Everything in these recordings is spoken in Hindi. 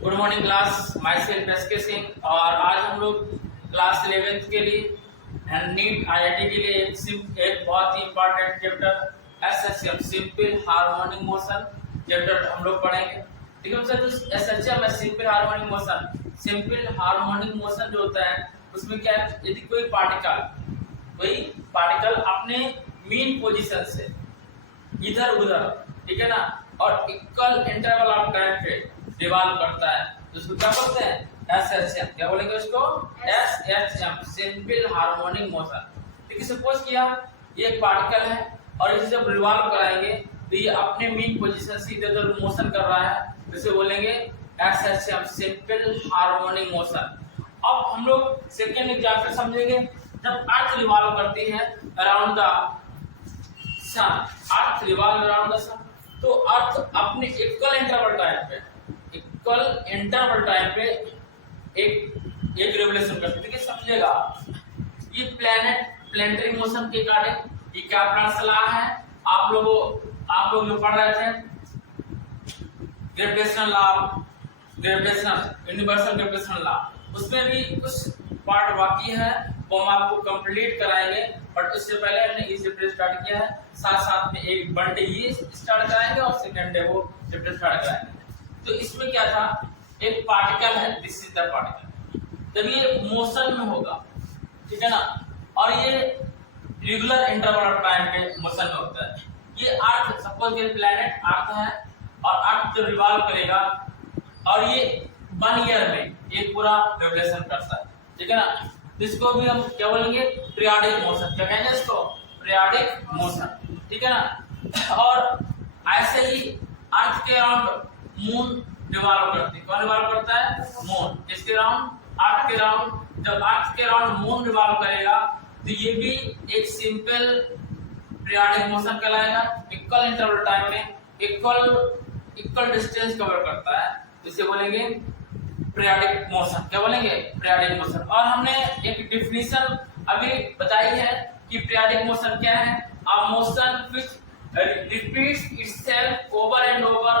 Good morning class, myself SK Singh. और आज हम लोग क्लास 11th के लिए एंड नीट आईआईटी के लिए एक बहुत ही important chapter SHM simple harmonic motion chapter हम लोग पढ़ेंगे। ठीक है सर, जो एसएचएम है simple harmonic motion, simple harmonic motion जो होता है उसमें क्या है, यदि कोई पार्टिकल अपने मीन पोजीशन से इधर उधर, ठीक है ना, और इक्वल इंटरवल ऑफ टाइम पे रिवॉल्व करता है तो उसको क्या बोलते हैं, एसएचएम। क्या बोलेंगे उसको, एसएचएम सिंपल हार्मोनिक मोशन। ठीक है, सपोज किया ये एक पार्टिकल है और इसे जब रिवॉल्व कराएंगे तो ये अपने मीन पोजीशन से इधर उधर मोशन कर रहा है, इसे बोलेंगे एसएचएम सिंपल हार्मोनिक मोशन। अब हम लोग सेकेंड एग्जांपल समझेंगे। जब अर्थ रिवॉल्व करती है around the sun, earth revolve around the sun, तो अर्थ अपने इक्वल इंटरवल टाइम पे एक रिवोल्यूशन करती है। देखिए समझिएगा, ये प्लैनेटरी मोशन के कारण ये क्या अपना सलाह है, आप लोग जो पढ़ रहे थे gravitational law, universal gravitational law, उसमें भी कुछ पार्ट बाकी है वो हम आपको कंप्लीट कराएंगे। बट उससे पहले हमने इस चैप्टर स्टार्ट किया है, साथ में एक वन डे ये स्टार्ट कराएंगे और सेकंड डे वो चैप्टर स्टार्ट कराएंगे। तो इसमें क्या था, एक पार्टिकल है, दिस इज द पार्टिकल, जब ये मोशन में होगा, ठीक है ना, और ये रेगुलर इंटरवल ऑफ टाइम पे मोशन में होता है। ये अर्थ, सपोज ये प्लैनेट अर्थ है और अर्थ जब रिवॉल्व करेगा और ये 1 ईयर में एक पूरा रिवोल्यूशन करता है, ठीक है ना, इसको भी हम क्या बोलेंगे, पीरियोडिक मोशन। क्या कहेंगे इसको, पीरियोडिक मोशन, ठीक है ना। और ऐसे ही अर्थ के अराउंड मून रिवॉल्व करती है। कौन रिवॉल्व करता है, मून। इसके अराउंड, अर्थ के अराउंड, जब अर्थ के अराउंड मून रिवॉल्व करेगा तो ये भी एक सिंपल पीरियोडिक मोशन कहलाएगा। इक्वल इंटरवल टाइम में इक्वल डिस्टेंस कवर करता है, इसे बोलेंगे पीरियोडिक मोशन। क्या बोलेंगे, पीरियोडिक मोशन। और हमने एक डेफिनेशन अभी बताई है कि पीरियोडिक मोशन क्या है, a motion which repeats itself over and over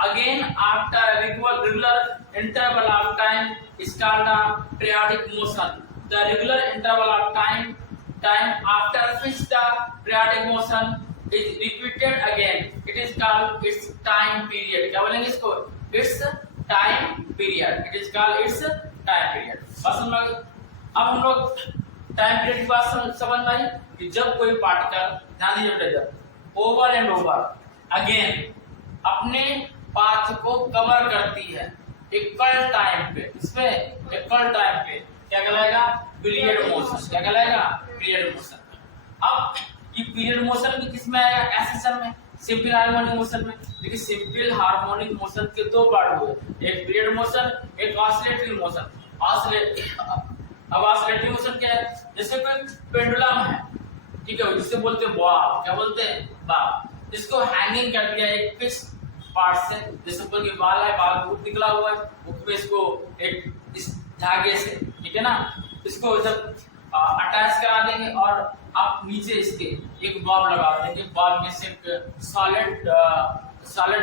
again after a regular interval of time is called a periodic motion. The regular interval of time after which the periodic motion is repeated again, it is called its time period. क्या बोलेंगे इसको, its time period. It is called its time period. बस हम लोग, अब हम लोग टाइम पीरियड की बात समझ में आई कि जब कोई पार्टिकल, ध्यान दीजिए, जब ओवर एंड ओवर अगेन अपने पाथ को कवर करती है इक्वल टाइम पे, इसमें इक्वल टाइम पे क्या कहलाएगा, पीरियड मोशन। क्या कहलाएगा, पीरियड मोशन। अब ये पीरियड मोशन भी किसमें आएगा, एसएचएम में, सिंपल हार्मोनिक मोशन में। देखिए सिंपल हार्मोनिक मोशन के दो पार्ट हुए, एक पीरियड मोशन, एक ऑसिलेटरी मोशन। अब ऑसिलेटरी मोशन क्या है, जैसे कोई पेंडुलम है, ठीक है, जिसे बोलते हैं बॉब। क्या बोलते हैं, बॉब। इसको हैंगिंग कर दिया एक फिक्स पार्ट से, जैसे ऊपर की बाल है, बाल खूब निकला हुआ है, ऊपर इसको एक इस धागे से, ठीक है ना, इसको जब अटैच करा देंगे और आप नीचे इसके एक बॉब लगा देंगे, बॉब में से एक सॉलिड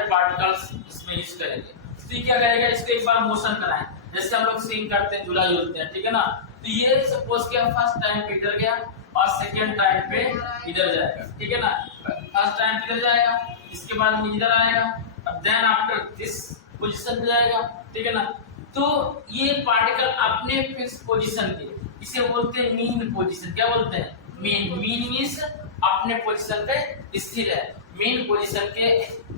पार्टिकल्स इसमें यूज करेंगे। तो क्या करेगा, इसको एक बार मोशन कराएं, जैसे हम लोग स्विंग करते हैं, झूला झूलते हैं, ठीक है ना। तो ये सपोज किया फर्स्ट टाइम पे इधर गया और सेकेंड टाइम पे इधर जाएगा, ठीक है ना। फर्स्ट टाइम इधर जाएगा, इसके बाद इधर आएगा, अब देन आफ्टर दिस पोजीशन पे जाएगा, ठीक है ना। तो ये पार्टिकल अपने फिक्स पोजीशन के, इसे बोलते हैं मीन पोजीशन। क्या बोलते हैं, मीन। मीन मींस अपने पोजीशन पे स्थिर है, मीन पोजीशन के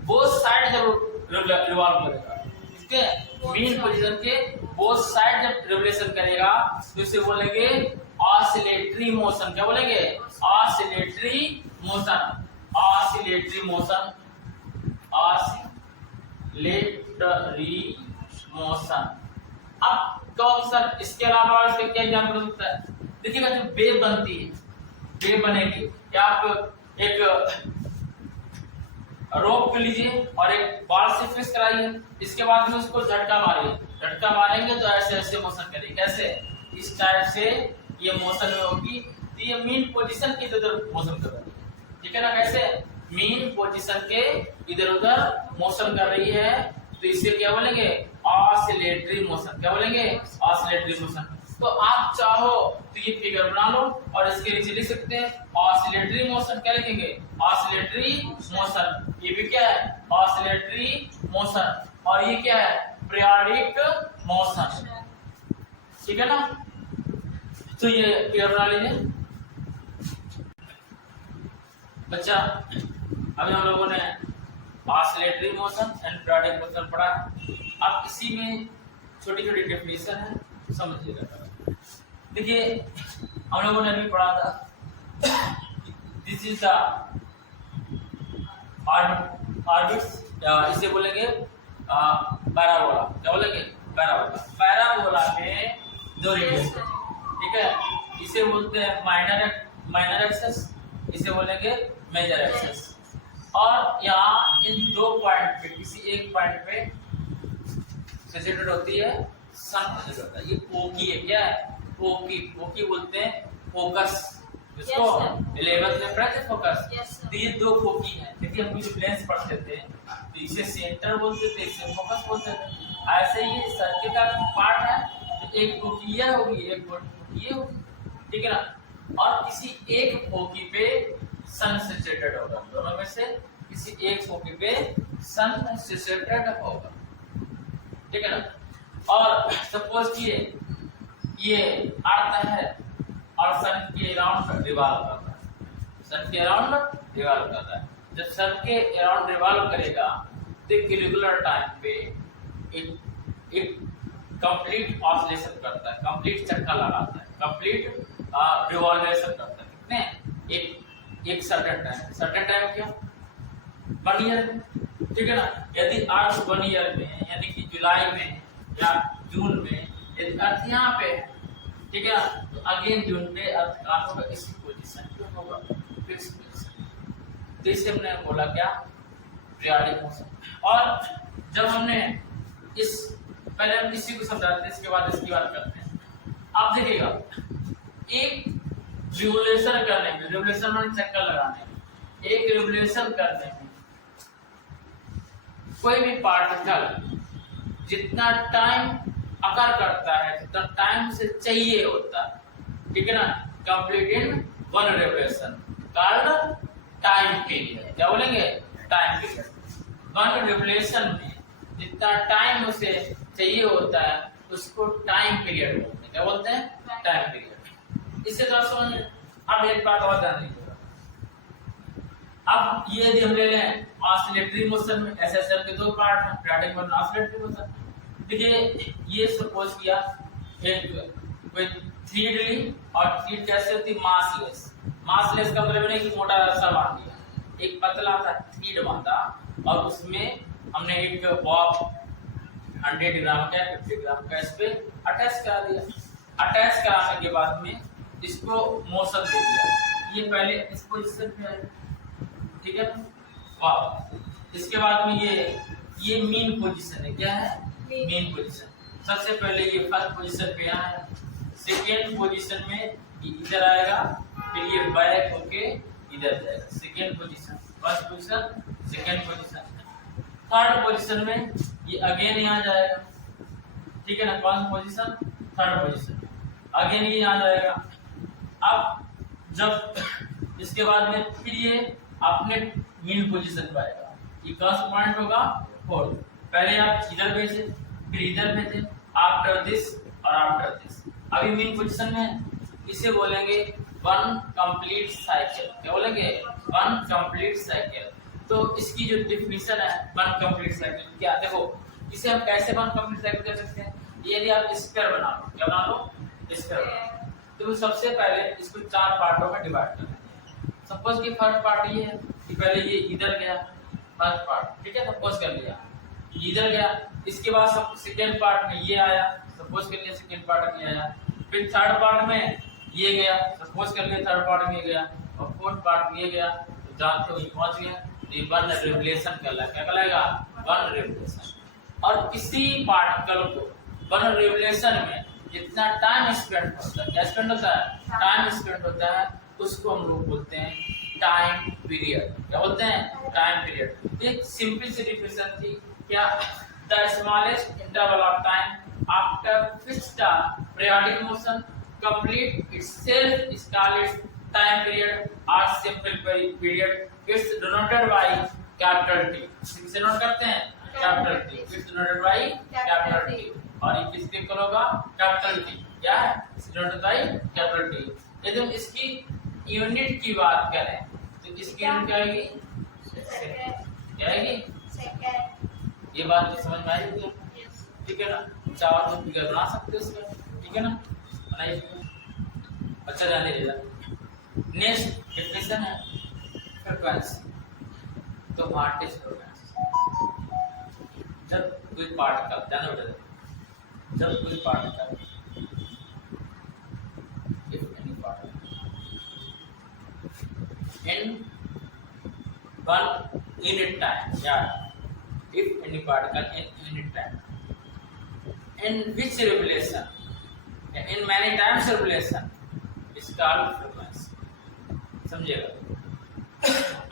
बोथ साइड जब रिवॉल्व करेगा, इसके मीन पोजीशन के बोथ साइड जब रिवोल्यूशन करेगा तो इसे बोलेंगे ऑसिलेटरी मोशन। क्या बोलेंगे, oscillatory motion, oscillatory motion, oscillatory motion. अब तो सर इसके अलावा इसके क्या एग्जांपल होता है, देखिए जब वेव बनती है, वेव बनेगी, या आप एक रोप लीजिए और एक बॉल से फिक्स कराइए, इसके बाद में उसको झटका मारिए, झटका मारेंगे तो ऐसे ऐसे मोशन करेगी। कैसे, इस टाइप से ये मोशन में होगी, तो ये मीन पोजीशन की इधर मोशन कर रही है, ठीक है ना। कैसे, मीन पोजीशन के इधर उधर मोशन कर रही है तो इसे क्या बोलेंगे? Oscillatory motion. क्या बोलेंगे? Oscillatory motion. तो आप चाहो तो ये फिगर बना लो और इसके नीचे लिख सकते हैं ऑसिलेटरी मोशन। क्या लिखेंगे? Oscillatory motion. ये भी क्या है? Oscillatory motion. और ये क्या है? Periodic motion. ठीक है ना? तो ये फिगर बना लीजिए बच्चा। अभी हम लोगों ने oscillatory motion and periodic motion पढ़ा। अब इसी में छोटी छोटी डेफिनेशन है, समझिएगा। देखिए हम लोगों ने अभी पढ़ा था दिस इज द ऑर्बिट्स, इसे बोलेंगे पैराबोला। क्या बोलेंगे? पैराबोला। पैराबोला में दो रेडियस है, ठीक है? इसे बोलते हैं माइनर एक्सिस, इसे बोलेंगे मेजर एक्सिस। और यहाँ इन दो पॉइंट पे किसी एक पॉइंट पे सिचुएटेड होती है सन प्रोजेक्ट होता है। ये फोकी है। क्या है? फोकी बोलते हैं फोकस। इसको 11th में पढ़ा था फोकस। तो ये दो फोकी है। देखिए हम जो लेंस पढ़ते थे तो इसे सेंटर बोलते थे, इसे फोकस बोलते थे। ऐसे ही सर्किल का पार्ट है, तो एक फोकी ये होगी, एक फोकी ये होगी, ठीक है ना? और किसी एक फोकी पे सन सिचुएटेड होगा। दोनों में से किसी एक फोकी पे सन सिचुएटेड होगा, ठीक है ना? और सपोज ये अर्थ है और सन के अराउंड रिवॉल्व करता है। सन के अराउंड रिवॉल्व करता है। जब सन के अराउंड रिवॉल्व करेगा तो एक रेगुलर टाइम पे एक कंप्लीट ऑसिलेशन करता है, कंप्लीट चक्का लगाता है, कंप्लीट रिवॉल्वेशन करता है। कितने? एक सर्टेन टाइम क्या? 1 ईयर, ठीक है ना? यदि अर्थ 1 ईयर में यानी कि जुलाई में या जून में यदि अर्थ यहाँ पे है, ठीक है ना? तो अगेन जून पे अर्थ का होगा इसी पोजीशन पे होगा, फिक्स पोजीशन। तो इसे हमने बोला क्या? Periodic motion. और जब हमने इस पहले हम इसी को समझाते हैं, इसके बाद इसकी बात करते हैं। आप देखिएगा एक रिवोल्यूशन करने में, रिवोल्यूशन में चक्कर लगाने में, एक रिवोल्यूशन करने में कोई भी पार्टिकल जितना टाइम अकर करता है, जितना टाइम से चाहिए होता है, ठीक है ना? Complete in 1 revolution called time period. क्या बोलेंगे? Time period. 1 रिवोल्यूशन में जितना टाइम उसे चाहिए होता है उसको टाइम पीरियड बोलते हैं। क्या बोलते हैं? Time period. इससे थोड़ा समझ। अब एक बात और ध्यान दीजिएगा। अब ये यदि हम ले लें ऑसिलेटरी मोशन में एसएसएल के दो पार्ट हैं, पीरियोडिक मोशन, ऑसिलेटरी मोशन। देखिए ये सपोज किया एक कोई थ्रेड ली, और थ्रेड कैसे होती? मासलेस। मासलेस का मतलब नहीं कि मोटा सा बांध दिया, एक पतला सा थ्रेड बांधा और उसमें हमने एक बॉब 100 ग्राम का 50 ग्राम का इस पे अटैच करा दिया। अटैच कराने के बाद में इसको मोशन दे दिया। ये पहले इस पोजीशन पे है, ठीक है? वाह। इसके बाद में ये मीन पोजीशन है। क्या है? Mean position. सबसे पहले ये फर्स्ट पोजीशन पे यहाँ है, सेकेंड पोजीशन में ये इधर आएगा, फिर ये बैक होके इधर जाएगा। Second position, first position, second position. Third position में ये अगेन यहाँ जाएगा, ठीक है ना? कौन सा पोजीशन? Third position. अगेन ये यहाँ जाएगा। अब जब इसके बाद में फिर ये अपने मीन पोजीशन पर आएगा। ये कौन सा पॉइंट होगा? फोर्थ। पहले आप इधर भेजे, फिर इधर भेजे, आफ्टर दिस और आफ्टर दिस। अभी मीन पोजीशन में इसे बोलेंगे 1 कंप्लीट साइकिल। क्या बोलेंगे? 1 कंप्लीट साइकिल। तो इसकी जो डेफिनेशन है 1 कंप्लीट साइकिल क्या? देखो इसे हम कैसे 1 कंप्लीट साइकिल कर सकते हैं? यदि आप स्क्वायर बना लो, क्या बना लो? स्क्वायर। तो सबसे पहले इसको 4 पार्टों में डिवाइड करना है। सपोज कि फर्स्ट पार्ट ये है कि पहले ये इधर गया, फर्स्ट पार्ट, ठीक है? सपोज कर लिया इधर गया। इसके बाद सब सेकेंड पार्ट में ये आया, सपोज कर लिया सेकेंड पार्ट में आया। फिर थर्ड पार्ट में ये गया, सपोज कर लिया थर्ड पार्ट में गया, और फोर्थ पार्ट में ये गया। तो जानते हो ये पहुंच गया। तो ये 1 रिवोल्यूशन कहलाएगा। क्या कहलाएगा? 1 रिवोल्यूशन। और किसी पार्टिकल को 1 रिवोल्यूशन में जितना टाइम स्पेंड होता है, क्या स्पेंड होता है? टाइम स्पेंड होता है, उसको हम लोग बोलते हैं टाइम पीरियड। क्या बोलते हैं? Time period. एक सिंपल सी डिफिनेशन थी। क्या the smallest interval of time after which the periodic motion complete itself is called its time period or simple period. It's denoted by capital T. इसे नोट करते हैं capital T. It's denoted by capital T. और ये किसके इक्वल होगा? Capital T. क्या है? It's denoted by capital T. यदि हम इसकी यूनिट की बात करें तो इसकी यूनिट क्या आएगी? क्या आएगी? सेकंड. ये बात तो समझ में आई होगी? ठीक है ना? चाहो तो फिगर बना सकते हो इसका. ठीक है ना? बनाइए. अच्छा ध्यान दीजिएगा. नेक्स्ट डेफिनेशन है फ्रीक्वेंसी. तो व्हाट इज फ्रीक्वेंसी? जब कोई पार्टिकल ध्यान दीजिएगा, जब कोई particle if any particle in one unit time, yeah, if any particle in unit time in which revolution, in many times revolution is called frequency. समझिएगा.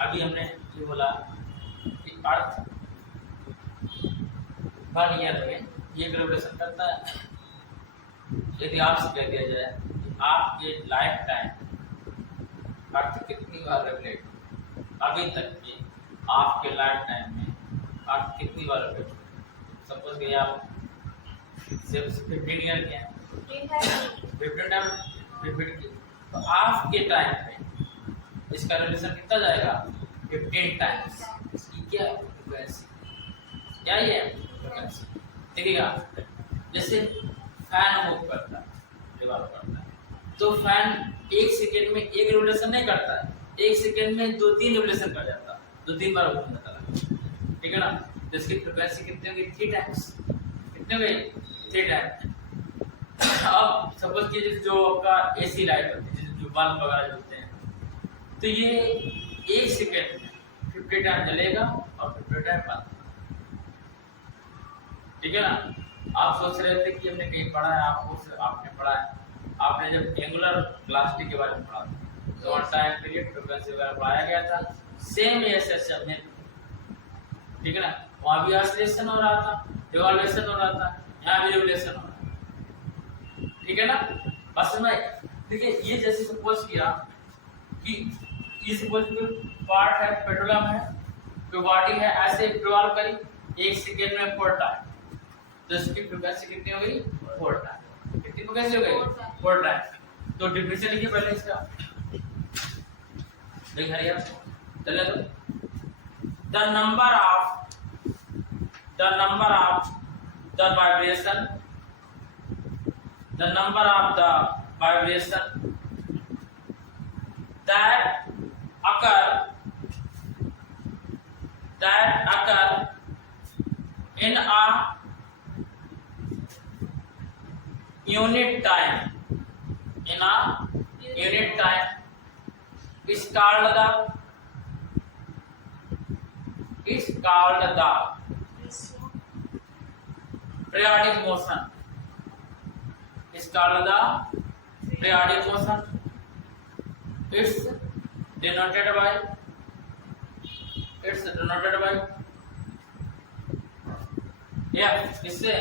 अभी हमने ये बोला कि अर्थ 1 ईयर में ये रेवोल्यूशन करता है. यदि आपसे कह दिया जाए आपके लाइफ टाइम अर्थ कितनी बार रेवलेट, अभी तक की आपके लाइफ टाइम में अर्थ कितनी बार रेवलेट, सपोज कि आप सिर्फ 15 ईयर के हैं, 15 टाइम रिपीट की, तो आपके टाइम में इसका रेवोल्यूशन कितना जाएगा? 15 टाइम्स. इसकी क्या फ्रीक्वेंसी? क्या ये फ्रीक्वेंसी? देखिएगा, जैसे फैन मूव करता है, रिवॉल्व करता है, तो फैन 1 सेकंड में 1 रिवोल्यूशन नहीं करता है, 1 सेकंड में 2-3 रिवोल्यूशन कर जाता है, 2-3 बार घूमता है. ठीक है ना? तो इसकी फ्रीक्वेंसी कितनी होगी? 3 टाइम्स. कितनी हो गई? 3 टाइम्स. अब सपोज कीजिए जो आपका एसी लाइट होती है, जो बल्ब वगैरह होते हैं, तो ये 1 सेकंड में 50 टाइम जलेगा और 50 टाइम बंद. ठीक है ना? आप सोच रहे थे कि हमने कहीं पढ़ा है, आपने पढ़ा है, आपने जब एंगुलर वेलोसिटी के बारे में पढ़ा तो वन टाइम पीरियड फ्रीक्वेंसी वगैरह पढ़ाया गया था. सेम ऐसे सब में. ठीक है ना? वहाँ भी ऑसिलेशन हो रहा था, रिवॉल्यूशन हो रहा था, यहाँ भी रिवॉल्यूशन हो रहा था. ठीक है ना? बस मैं देखिए, ये जैसे सपोज किया कि इस पार्ट है, पेट्रोलियम है, तो बॉडी है, ऐसे रिवॉल्व करी 1 सेकंड में 4 टाइम, तो इसकी फ्रीक्वेंसी कितनी हो गई? 4 टाइम. कितनी फ्रीक्वेंसी हो गई? 4 टाइम. तो डिफिनेशन लिखिए पहले इसका. देख हरिया चले तो the number of the vibration that occur in a unit time is called the periodic motion. Is called the periodic motion. It's denoted by F. इससे,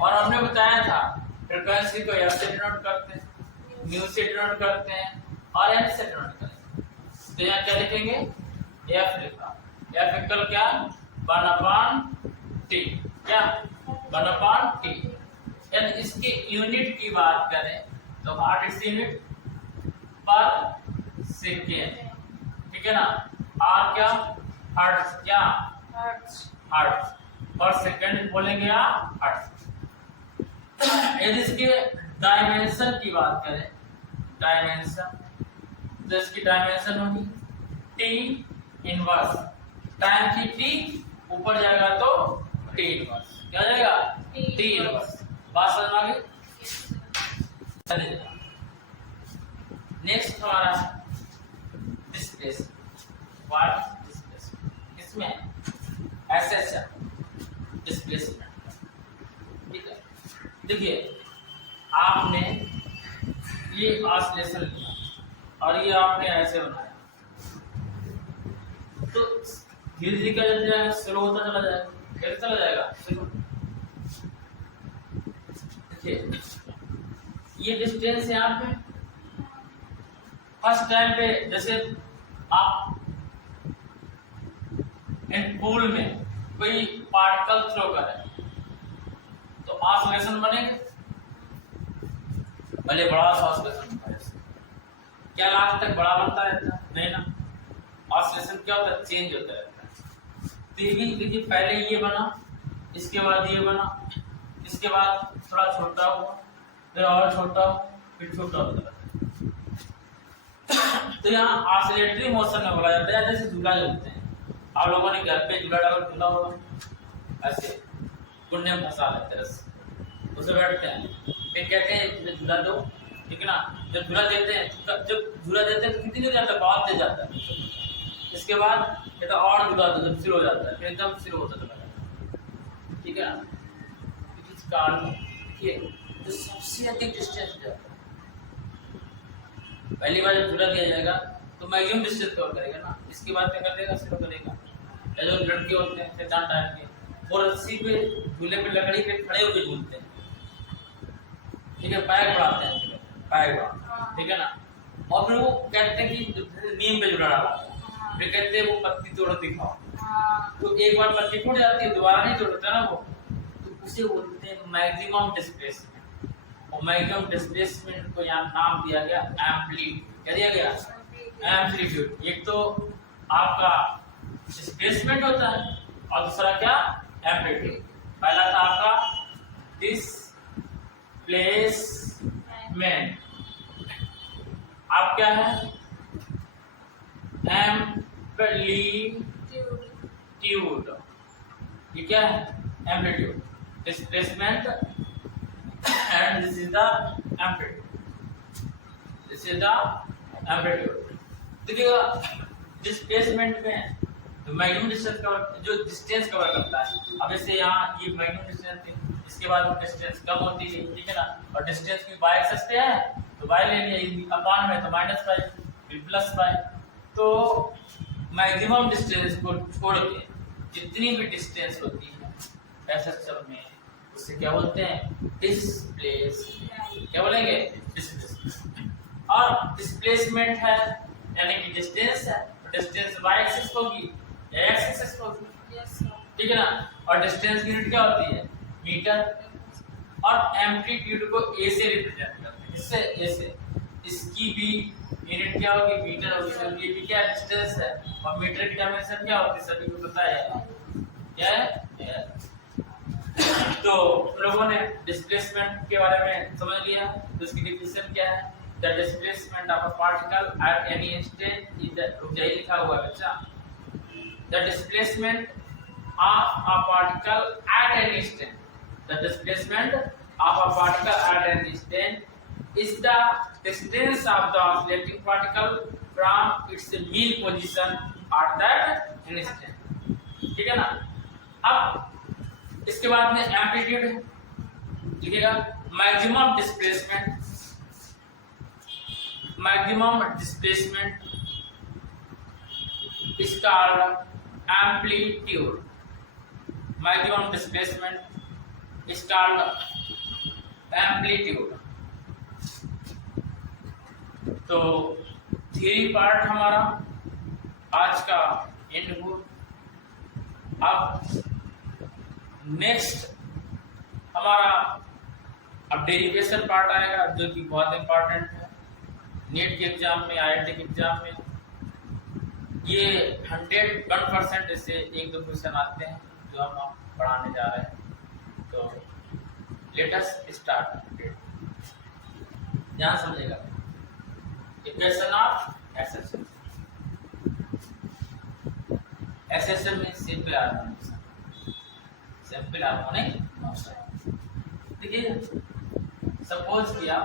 और हमने बताया था फ्रीक्वेंसी को F से डिनोट करते हैं, म्यू से डिनोट करते हैं और N से डिनोट करते हैं. तो यहाँ क्या लिखेंगे? F लिखा. F इक्वल क्या? 1/T. क्या? 1/T. यदि इसकी यूनिट की बात करें तो व्हाट इज यूनिट? पर सेकेंड. ठीक है ना? और क्या? हर्ट्ज. क्या? हर्ट्ज. पर सेकेंड बोलेंगे आप हर्ट्ज. यदि इसके डायमेंशन की बात करें, तो इसकी डायमेंशन होगी T इनवर्स. टाइम की T ऊपर जाएगा तो T इनवर्स. क्या जाएगा? T inverse. बात समझ में आ गई? नेक्स्ट हमारा डिस्प्लेसमेंट. What displacement? इसमें ऐसे डिस्प्लेसमेंट. ठीक है? देखिए, आपने ये ऑसिलेशन लिया और ये आपने ऐसे बनाया, तो धीरे धीरे क्या जाएगा? स्लो होता चला जाएगा. कैसे चला जाएगा? देखिए ये डिस्टेंस यहाँ पे फर्स्ट टाइम पे, जैसे आप इन पूल में कोई पार्टिकल थ्रो करें तो ऑसिलेशन बनेगा, भले बड़ा सा ऑसिलेशन बनता है, क्या लास्ट तक बड़ा बनता रहता है? नहीं ना, ऑसिलेशन क्या होता है? चेंज होता रहता है। तो ये भी देखिए पहले ये बना, इसके बाद ये बना, इसके बाद थोड़ा छोटा हुआ, फिर और छोटा हुआ, फिर छोटा होता रहता है। तो यहाँ ऑसिलेटरी मोशन में बोला जाता है, जैसे झूला झूलते हैं। आप लोगों ने घर पे झूला डाल झूला होगा, ऐसे कुंडे में फंसा लेते हैं रस्सी, उसे बैठते हैं, फिर कहते हैं झूला दो, ठीक है ना। जब झूला देते हैं तो कितनी देर जाता है? बहुत देर जाता है। इसके बाद कहता और झूला दो, जब शुरू हो जाता है फिर एकदम शुरू होता चला जाता है, ठीक है ना। इस कारण देखिए जो सबसे अधिक डिस्टेंस हो जाता है, पहली बार जब झूला दिया जाएगा तो मैक्सिमम डिस्टेंस कवर करेगा ना, इसके बाद क्या कर देगा? शुरू करेगा। जो लड़के होते हैं शैतान टाइप के, वो रस्सी पे झूले पे लकड़ी पे खड़े होकर झूलते हैं, ठीक है, पैर बढ़ाते हैं, पैर बढ़ा, ठीक है ना। और फिर वो कहते हैं कि नीम पे झूला डाला, फिर कहते हैं वो पत्ती तोड़ दिखाओ, तो एक बार पत्ती टूट जाती है, दोबारा नहीं तोड़ता ना वो, तो उसे बोलते हैं मैक्सिमम डिस्प्लेसमेंट। और मैक्सिमम डिस्प्लेसमेंट को यहाँ नाम दिया गया एम्पलीट्यूड। क्या दिया गया? एम्पलीट्यूड। एक तो आपका डिस्प्लेसमेंट होता है और दूसरा क्या? एम्पलीट्यूड। पहला था आपका डिस्प्लेसमेंट, आप क्या है? एम्पलीट्यूड। ये क्या है? Amplitude, displacement, and this is the amplitude, this is the amplitude. देखिएगा डिस्प्लेसमेंट में तो मैक्सिमम डिस्टेंस कवर, जो डिस्टेंस कवर करता है। अब जैसे यहाँ ये मैक्सिमम डिस्टेंस थी, इसके बाद वो डिस्टेंस कम होती है, ठीक है ना। और डिस्टेंस की बाय एक्सेस पे है तो बाय ले लिया, अपान में तो -5 फिर +5। तो मैक्सिमम डिस्टेंस को छोड़ के जितनी भी डिस्टेंस होती है एसएसएल में, उसे क्या बोलते हैं? डिस्प्लेस। क्या बोलेंगे? डिस्प्लेसमेंट। और डिस्प्लेसमेंट है यानी कि डिस्टेंस है, डिस्टेंस y एक्सिस होगी या x एक्सिस होगी, ठीक है ना। और डिस्टेंस की यूनिट क्या होती है? मीटर। और एम्पलीट्यूड को a से रिप्रेजेंट करते हैं, इससे a से, इसकी भी यूनिट क्या होगी? मीटर होगी। तो ये भी क्या डिस्टेंस है, और मीटर की डायमेंशन क्या होती है? सभी को पता है क्या है। तो लोगों ने डिस्प्लेसमेंट के बारे में समझ लिया, तो इसकी डिफिनेशन क्या है? The displacement of a particle at any instant is the, लिखा हुआ है बच्चा, the displacement of a particle at any instant, the displacement of a particle at any instant is the distance of the oscillating particle from its mean position at that instant, ठीक है ना। अब इसके बाद में एम्पलीट्यूड लिखिएगा, maximum displacement, maximum displacement is called amplitude, maximum displacement is called amplitude। तो थ्योरी पार्ट हमारा आज का एंड हुआ। अब नेक्स्ट हमारा अब डेरिवेशन पार्ट आएगा, जो कि बहुत इंपॉर्टेंट है नीट के एग्जाम में, IIT के एग्जाम में। ये 101% इससे 1-2 क्वेश्चन आते हैं जो हम पढ़ाने जा रहे हैं। तो लेट अस स्टार्ट। ध्यान समझेगा, इक्वेशन ऑफ एसएसएल। एसएसएल में simple harmonic, simple harmonic motion. देखिए सपोज किया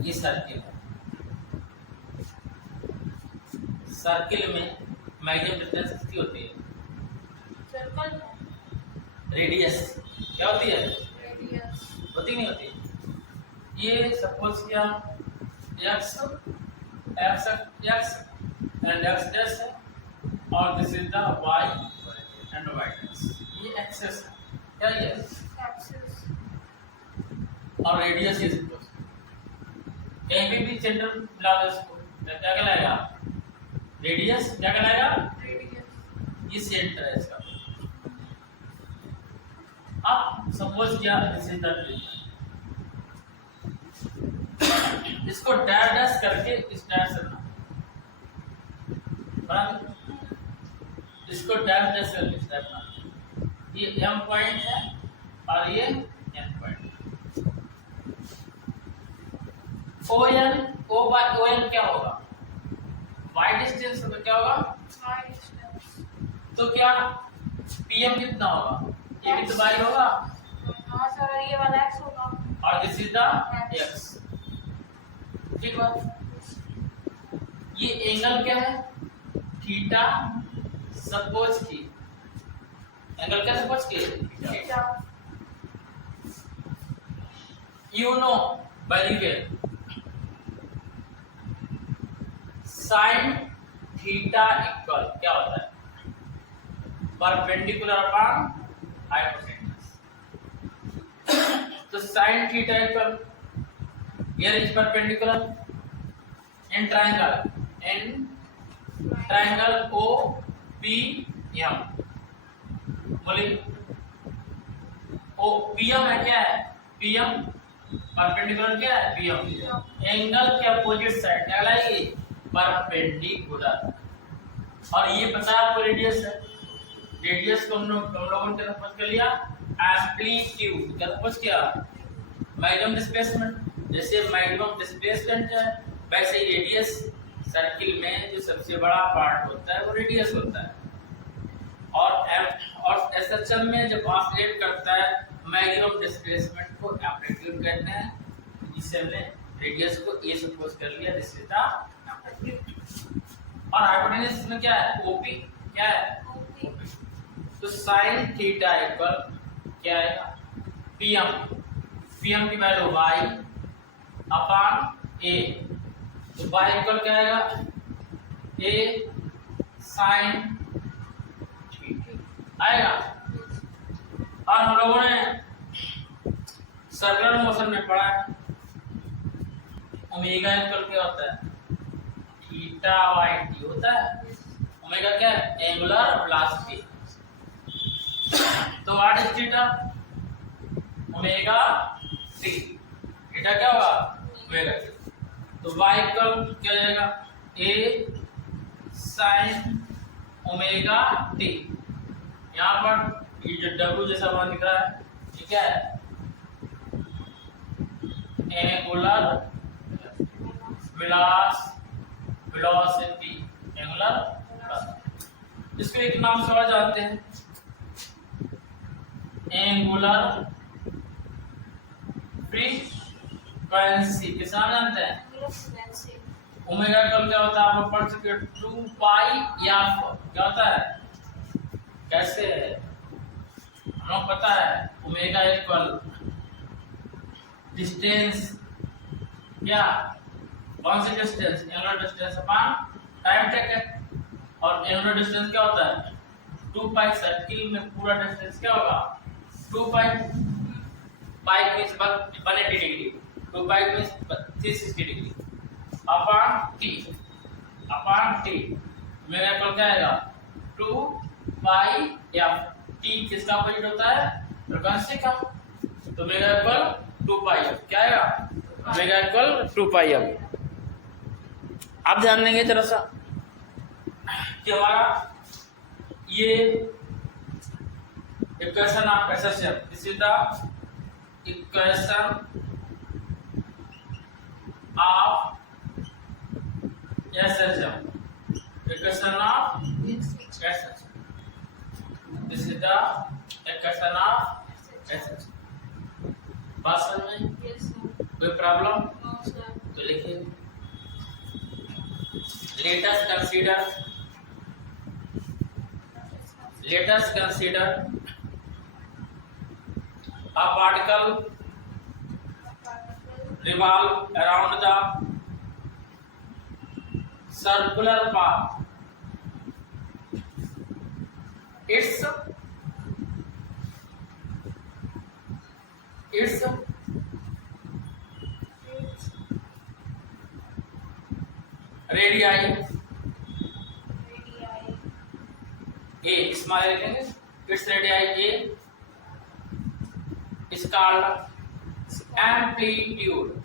ये सर्किल है, सर्किल में मैक्सिमम डिस्टेंस कितनी होती है? सर्कल रेडियस क्या होती है? रेडियस होती नहीं होती। ये सपोज किया x एंड x डैश है, और this is the y and y dash. Axis क्या ये एक्सेस और रेडियस इज कहीं भी सेंटर मिला दो इसको क्या कहलाएगा रेडियस क्या कहलाएगा रेडियस ये सेंटर है इसका। अब सपोज क्या दिस इज द इसको डैश डैश करके इस डैश से बराबर इसको डैश डैश कर इस टाइप ना ये एम पॉइंट है और ये N point O N O by O N क्या होगा वाई डिस्टेंस तो क्या होगा वाई डिस्टेंस तो क्या पीएम कितना होगा ये भी तो वाई होगा हां सर ये वाला x होगा और दिस इज द एक्स ठीक बात। ये एंगल क्या है थीटा सपोज की एंगल क्या सपोज की theta you know very well sine theta equal क्या होता है परपेंडिकुलर अपॉन हाइपोटेन्यूज। तो sine theta equal here is perpendicular in triangle OPM बोलिए OPM है क्या है PM परपेंडिकुलर क्या है PM एंगल के अपोजिट साइड क्या लाएगी परपेंडिकुलर और ये पता है आपको रेडियस है रेडियस को हम लोगों ने क्या समझ कर लिया एम्पलीट्यूड क्या समझ किया मैक्सिमम डिस्प्लेसमेंट जैसे मैक्सिमम डिस्प्लेसमेंट है वैसे ही रेडियस सर्किल में जो सबसे बड़ा पार्ट होता है वो रेडियस होता है और एसएचएम में जब ऑसिलेट करता है मैक्सिमम डिस्प्लेसमेंट को एम्पलीट्यूड कहते हैं जिससे हमने रेडियस को ए सपोज कर लिया दिस इज द एम्पलीट्यूड और हाइपोटेन्यूज में क्या है ओपी क्या है तो sin थीटा इक्वल क्या आएगा पीएम की वैल्यू y अपॉन ए तो y इक्वल क्या आएगा a sin थीटा आएगा। और हम लोगों ने सर्कुलर मोशन में पढ़ा है ओमेगा इक्वल क्या होता है थीटा बाय टी होता है ओमेगा क्या है एंगुलर वेलोसिटी तो what is theta omega T theta क्या होगा ओमेगा टी तो y इक्वल क्या जाएगा a sin ओमेगा टी यहाँ पर ये जो w जैसा बना दिख रहा है ये क्या है एंगुलर वेलोसिटी एंगुलर इसको एक नाम से और जानते हैं एंगुलर फ्रीक्वेंसी किस नाम जानते हैं ओमेगा कल क्या होता है आप पढ़ चुके 2 पाई एफ क्या होता है कैसे है हमें पता है ओमेगा इक्वल डिस्टेंस क्या कौन सी distance angular distance upon time taken और एंगुलर डिस्टेंस क्या होता है 2 पाई सर्किल में पूरा डिस्टेंस क्या होगा 2 पाई पाई मींस 180 डिग्री 2 पाई मींस 360 डिग्री अपॉन टी मेरा इक्वल क्या आएगा 2 पाई एफ टी किसका अपोजिट होता है फ्रीक्वेंसी का तो मेरा इक्वल 2 पाई एफ क्या आएगा मेरा इक्वल 2 पाई एफ। आप ध्यान देंगे जरा सा कि हमारा ये equation of SHM this is the equation of SHM equation of SHM this is the equation of SHM. बात समझ में कोई प्रॉब्लम तो लिखिए let us consider a particle revolve around the circular path its radii radii a small लिखेंगे, its radii a is called amplitude.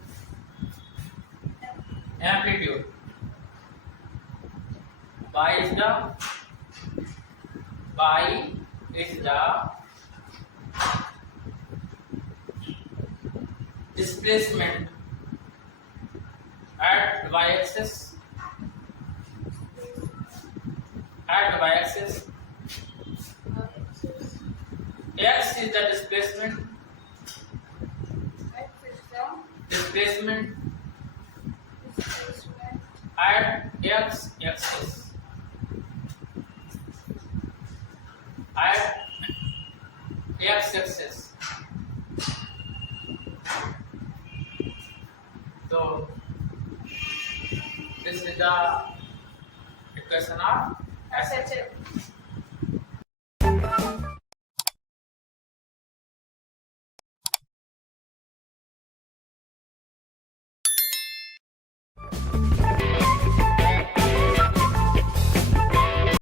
Amplitude. Y is the displacement at y-axis. At y-axis, x is the displacement. Displacement at x-axis. At x-axis. So this is the equation of SHL.